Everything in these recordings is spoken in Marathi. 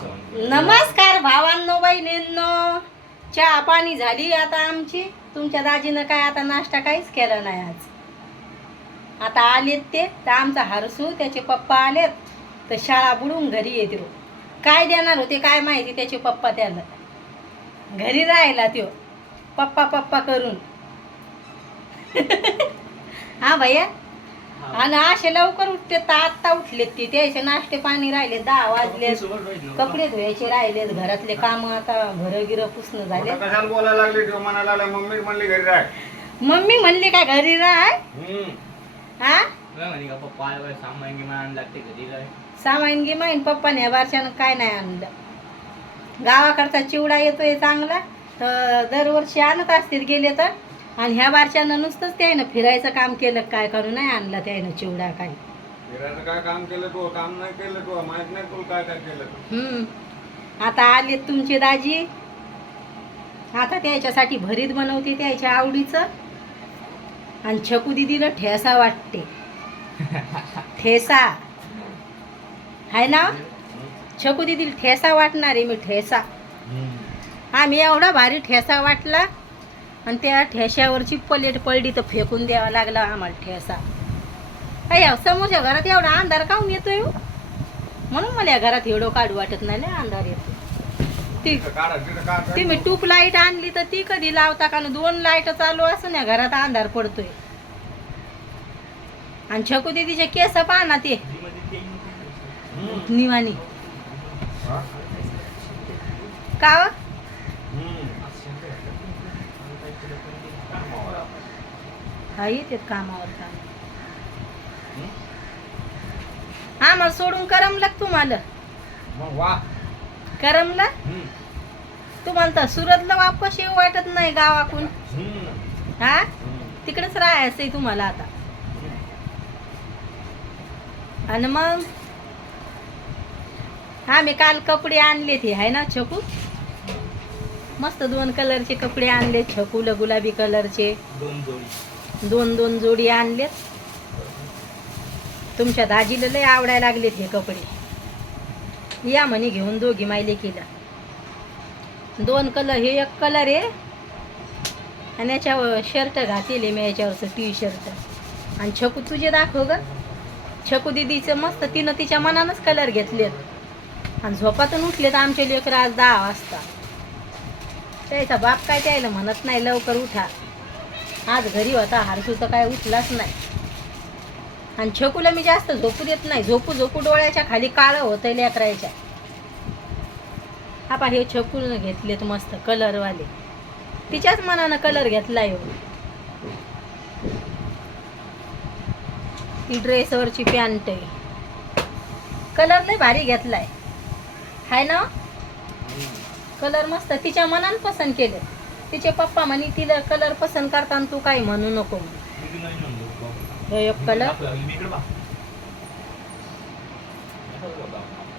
नमस्कार भावांनो बहिणींनो. चहा पाणी झाली आता आमची. तुमच्या दाजीनं काय आता नाश्ता काहीच केला नाही आज. आता आलेत ते तर आमचा हरसू त्याचे पप्पा आलेत तर शाळा बुडून घरी येते काय देणार होते काय माहिती त्याचे पप्पा त्याला. घरी राहिला त्यो पप्पा पप्पा करून. हा भैया? आणि असे लवकर उठते तर आत्ता उठलेत ते. त्याचे नाश्ते पाणी राहिले दहा वाजले कपडे धुवायचे राहिलेत घरातले काम आता घर गिर पुसणं झाले आता कशाला बोलायला लागली किंवा म्हणायला लागला मम्मी म्हणली घरी राह. मम्मी म्हणली काय घरी राह? हा? सामान गी माहीन पप्पाने या बारच्यानं काय नाही आणलं. गावाकडचा चिवडा येतोय चांगला तर दरवर्षी आणत असतील गेले तर. आणि ह्या बारच्यानं नुसतंच त्यानं फिरायचं काम केलं काय करू नाही आणलं त्यानं चिवडा काय फिरायचं काय काम केलं तू? काम नाही केलं तू? माहीत नाही तुला काय काय केलं हम्म. आता आलेत तुमचे दाजी. आता त्याच्यासाठी भरीत बनवते त्याच्या आवडीचं. आणि छकू दिदीला ठेसा वाटते. ठेसा. आहे ना? छकू दिदीला ठेसा वाटणार आहे मी ठेसा. आम्ही एवढा भारी ठेसा वाटला. आणि त्या ठेश्यावरची प्लेट पडली तर फेकून द्यावा लागला आम्हाला ठेसा. अय्या समोरच्या घरात एवढा अंधार काऊन येतोय हो? म्हणून मला या घरात एवढं काढू वाटत नाही लय अंधार येतो ती मी ट्यूब लाइट आणली तर ती कधी लावता का न? दोन लाइट चालू असं ना घरात अंधार पडतोय. आणि छकू दीदीचे केस पहा ना ते. निवानी. हा? का हो? हम्म. हा येतात कामावर काम. हम्म. हा मला सोडून करमलं तुम्हाला? मग वा. करमला? हम्म. तुम्हाला तर सुरतला वापस येऊ वाटत नाही गावाकून हम्म. हा? हम्म. तिकडेच राहायचंय तुम्हाला आता. आणि मग? हा मी काल कपडे आणले ते आहे ना छकू? मस्त दोन कलरचे कपडे आणले छकूला गुलाबी कलरचे. दोन दोन दोन जोडी आणलेत. तुमच्या दाजीला लय आवडायला लागलेत हे कपडे. या म्हणे घेऊन दोघी मायले केला. दोन कलर हे एक कलर आहे. आणि याच्यावर शर्ट घातले मी याच्यावरचं टी शर्ट आणि छकू तुझे दाखव ग. छकू दिदीचं मस्त तिनं तिच्या मनानंच कलर घेतलेत. आणि झोपातून उठलेत आमचे लेकर आज दहा वाजता. त्याचा बाप काय त्यायला म्हणत नाही लवकर उठा. आज घरी होता हरसूचं काय उठलाच नाही. आणि छकूला मी जास्त झोपू देत नाही झोपू झोपू डोळ्याच्या खाली काळं होतं लेकरायच्या. आपा हे छकून घेतलेत मस्त कलरवाले. तिच्याच मनानं कलर घेतलाय हो ती ड्रेसवरची पॅन्ट आहे. कलर लय भारी घेतलाय. हाय ना? कलर मस्त तिच्या मनानं पसंत केलं तिचे पप्पा म्हणे तिला कलर पसंत करताना तू काही म्हणू नको हे एक कलर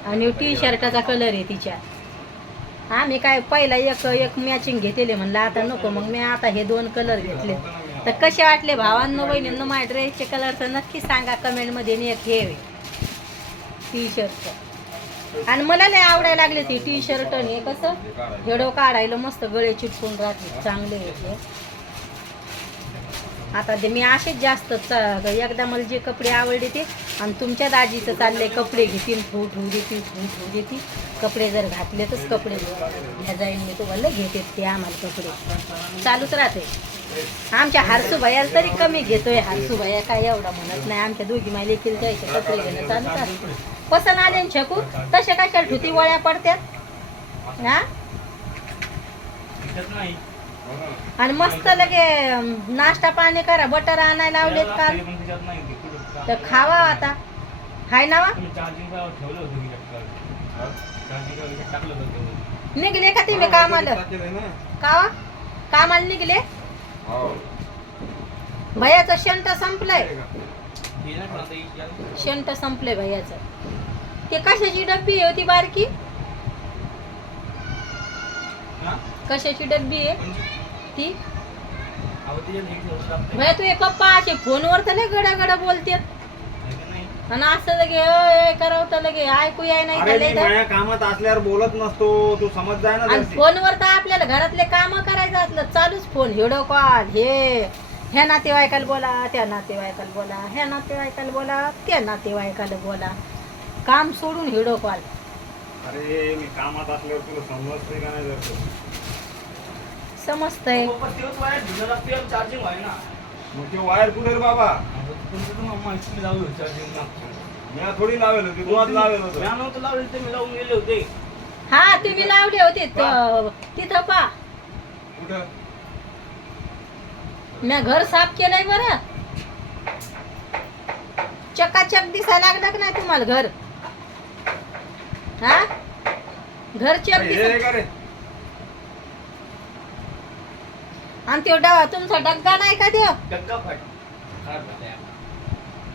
आणि टी शर्टाचा कलर आहे तिच्या. हा मी काय पहिला एक एक मॅचिंग घेतलेले म्हणलं आता नको मग मी आता हे दोन कलर घेतले. तर कसे वाटले भावांनो बहिणींनो माझ्या ड्रेसचे कलरचं नक्की सांगा कमेंटमध्ये आणि एक हे टी शर्टचं आणि मला लय आवडायला लागले ते टी शर्ट आणि कसं? हेडो काढायला मस्त गळे चिटकून राहते चांगले होते आता ते मी असेच जास्त एकदा मला जे कपडे आवडले ते आणि तुमच्या दाजीचं चालले कपडे घेतील ठेवू ठेवू देतील ठेवू ठेवू देतील कपडे जर घातले तरच कपडे घ्या जाईन मी तुम्हाला घेते ते आम्हाला कपडे. चालूच राहते. आमच्या हारसू भैयाला तरी कमी घेतोय हारसू भैया काय एवढा म्हणत नाही. आमच्या दोघी मायले केली जायचे कपडे घेणं चालू चालू पसंत आले ना छकू तसे कशाला ठुती वळ्या पडत्यात? हा? आणि मस्त लगे नाश्ता पाणी करा बटर आणायला लावलेत काल. तर खावा आता. हाय ना वा? निघले का तुम्ही कामाला? का कामाला निघले? हो. भैयाचं शंट संपलंय. शंट संपलंय भैयाचं. ते कशाची डब्बी आहे होती बारकी? कशाची डब्बी आहे? ती? भैया तू एक पप्पा असे फोनवर तर लय गडा गडा बोलतेत आणि असं लगे करावं तर लगे ऐकू याय नाही कामात असल्यावर बोलत नसतो तू समज जाय ना आणि जराशी. फोनवर तर आपल्याला घरातले काम करायचं असलं चालूच फोन व्हिडिओ कॉल हे. ह्या नातेवाईकाला बोला त्या नातेवाईकाला बोला ह्या नातेवाईकाला बोला त्या नातेवाईकाला बोला. काम सोडून व्हिडिओ कॉल अरे मी कामात असल्यावर तुला समजते का नाही जर समजतंय. चार्जिंग आहे ना. मग ते वायर कुठे रे बाबा? माहिती लावलं चार्जिंग मी थोडी लावेल होती तुम्हाला लावेल होतं. नव्हतं लावलं ते मी लावून गेले होते. हा तुम्ही लावले होते त- तिथं पा. कुठं? मी घर साफ केलंय बरं. चकाचक दिसायला लागलं का नाही तुम्हाला घर? हा? आणि तो डा तुमचा डग्गा नाही का डग्गा फाट. खराब झालाय.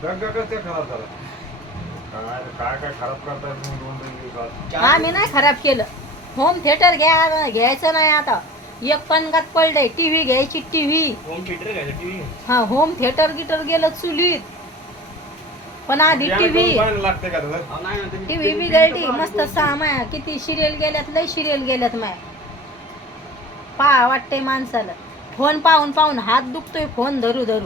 गग्गा कसं खराब झाला? काय काय काय खराब करताय तुम्ही दोन तीन दिवसात? आम्ही नाही खराब केलं. होम थिएटर घ्या घ्यायचं नाही आता. एक पणगात पडलंय टीव्ही घ्यायची टीव्ही होम थिएटर घ्यायचं टीव्ही हा होम थिएटर गिटर गेलं चुलीत. पण आधी टीव्ही लागते का तुला नाही ना ते- टीव्ही ते- बी ते- गळती मस्त सहा माया किती सिरियल गेल्यात लय सिरियल गेल्यात माया. पहा वाटते माणसाला. फोन पाहून पाहून हात दुखतोय फोन धरू धरू.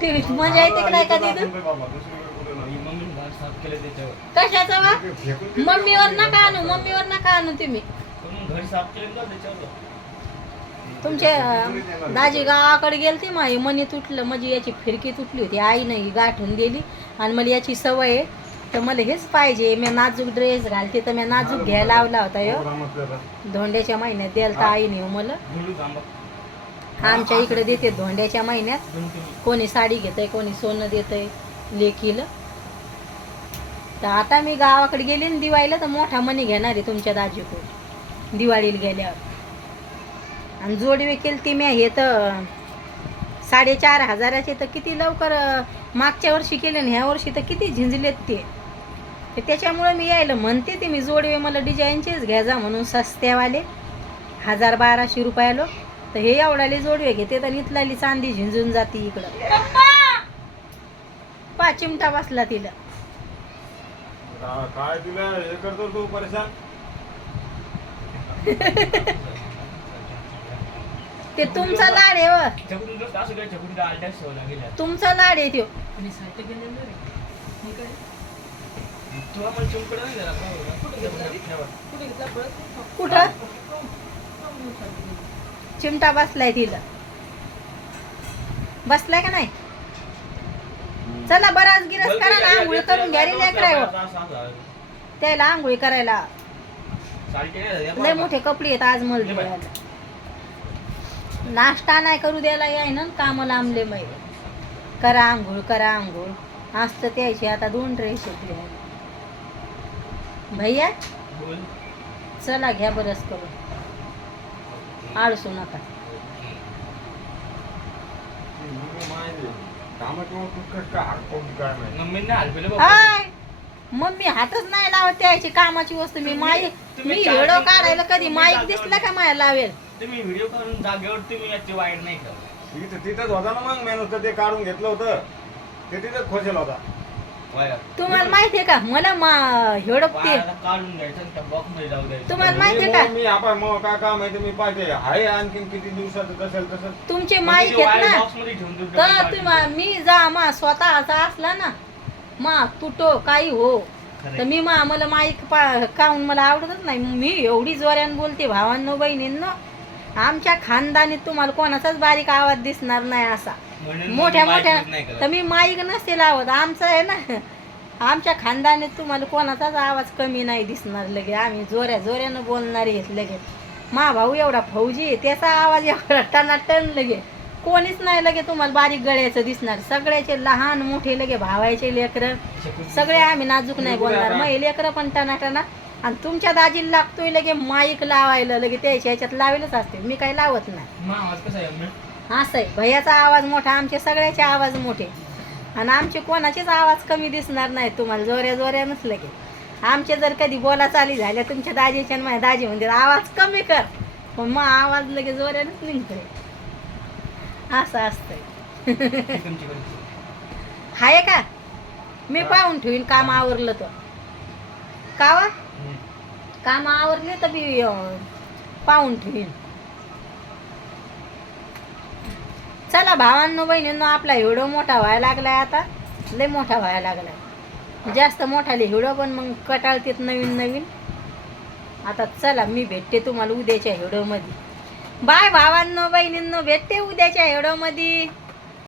टीव्हीत मजा येते का नाही का तिथं बाबा, दुसरीकडे कुठे नाही. कशाचं वा. मम्मीवर नका आणू मम्मीवर नका आणू तुम्ही. पण मग घर साफ केलं का त्याच्यावर तुमचे अं, दाजी गावाकडे गेलते माई मनी तुटलं म्हणजे याची फिरकी तुटली होती. आई नाही गाठून दिली आणि मला याची सवय आहे. तर मला हेच पाहिजे. मी नाजूक ड्रेस घालते तर मी नाजूक घ्यायला लावला होता यो. धोंड्याच्या महिन्यात द्याल तर आईने हो मला आमच्या इकडे देते धोंड्याच्या महिन्यात. कोणी साडी घेतय कोणी सोनं देतय लेकीला. तर आता मी गावाकडे गेले ना दिवाळीला तर मोठा मनी घेणार आहे तुमच्या दाजीकडून. दिवाळीला गेल्यावर. आणि जोडवे केली ती मी हे तर साडेचार हजाराचे तर किती लवकर मागच्या वर्षी केले आणि ह्या वर्षी तर किती झिंजलेत ते. तर त्याच्यामुळं मी यायला म्हणते ते मी जोडवे मला डिझाईनचेच घ्या जा म्हणून सस्त्यावाले. हजार बाराशे रुपयालो तर हे एवढाले जोडवे घेते तर इथलाली चांदी झिंजून जाते इकडं. पा चिमटा बसला तिला. काय तुला हे करतो तू परेशान? ते तुमचा लाड आहे व. तुमचा लाड आहे त्यो? कुठे गेला? ठेवा. कुठं चिमटा बसलाय तिला. बसलाय का नाही? चला बराच गिरस करा ना आंघोळी करून घ्या रे लेकराय. त्याला आंघोळी करायला. लय मोठे कपडे आहेत आज मला. नाश्ता नाही करू द्यायला याय ना काम लांबले मै करा आंघोळ करा आंघोळ. तर त्याची आता दोन ड्रेस आहेत भैया. चला घ्या बरंच करून. आळसू नका. मम्मी हातच नाही लावत त्याची कामाची वस्तू. मी तुम्ही मी व्हिडिओ काढायला कधी माईक दिसला का माया लावेल? तुम्ही व्हिडिओ काढून जागेवर तुम्ही याची वाईट नाही तिथं तिथंच होता ना मग मेनू ते काढून घेतलं होतं. ते तिथंच खोसेल होता. वाया. तुम्हाला माहितीये का? मला मा वायाला काढून द्यायचं आणि त्या बॉक्समध्ये जाऊ द्यायचं. तुम्हाला माहितीये का? मी- मी आपण मग काय काम आहे ते मी पाहिजे आहे आणखीन किती दिवसाचं असेल तसं तुमचे मग माईक आहेत ना. बॉक्समध्ये ठेवून देऊ, डबल तर तुम्हा मी जा मा स्वतःचा असला ना. मा तुटो काही हो. खरंय. तर मी मा मला माईक पा काऊन मला आवडतच नाही. मी एवढी जोऱ्यानं बोलते भावांनो बहिणींनो. आमच्या खानदानीत तुम्हाला कोणाचाच बारीक आवाज दिसणार नाही असा. मोठ्या मोठ्या. तर मी माईक नसते लावत आमचं आहे ना. आमच्या खानदानीत तुम्हाला कोणाचाच आवाज कमी नाही दिसणार लगे आम्ही जोऱ्या जोऱ्यानं बोलणारे आहेत लगे मा भाऊ एवढा फौजी आहे त्याचा आवाज एवढा टनाटन लगे कोणीच नाही लगे तुम्हाला बारीक गळ्याचं दिसणार. सगळ्याचे लहान मोठे लगे भावायचे लेकरं. सगळे आम्ही नाजूक नाही बोलणार. मग हे लेकरं पण टनाटना आणि तुमच्या दाजीला लागतोय लगे माईक लावायला लगे त्याच्या ह्याच्यात लावेलच असते. मी काही लावत नाही. मग आवाज कसा आहे? असं आहे. भैयाचा आवाज मोठा आमचे सगळ्याचे आवाज मोठे. आणि आमचे कोणाचेच आवाज कमी दिसणार नाही तुम्हाला जोऱ्या जोऱ्यानंच लगे. आमचे जर कधी बोला चाली झाल्या तुमच्या दाजीच्या आणि माझ्या दाजी म्हणजे आवाज कमी कर. पण मग आवाज लगे जोऱ्यानंच निघतोय. असं असतंय. चिकन हाय का? मी पाहून ठेवीन काम आवरलं तर. कावा. काम आवरले तर मी पाहून ठेवीन. चला भावांनो बहिणींनो आपला हिवडो मोठा व्हायला लागलाय आता. लय मोठा व्हायला लागलाय. जास्त मोठाले हिवडो पण मग कटाळतेत नवीन नवीन. आता चला मी भेटते तुम्हाला उद्याच्या हिवडोमध्ये बाय भावांनो बहिणींनो भेटते उद्याच्या हिवडोमध्ये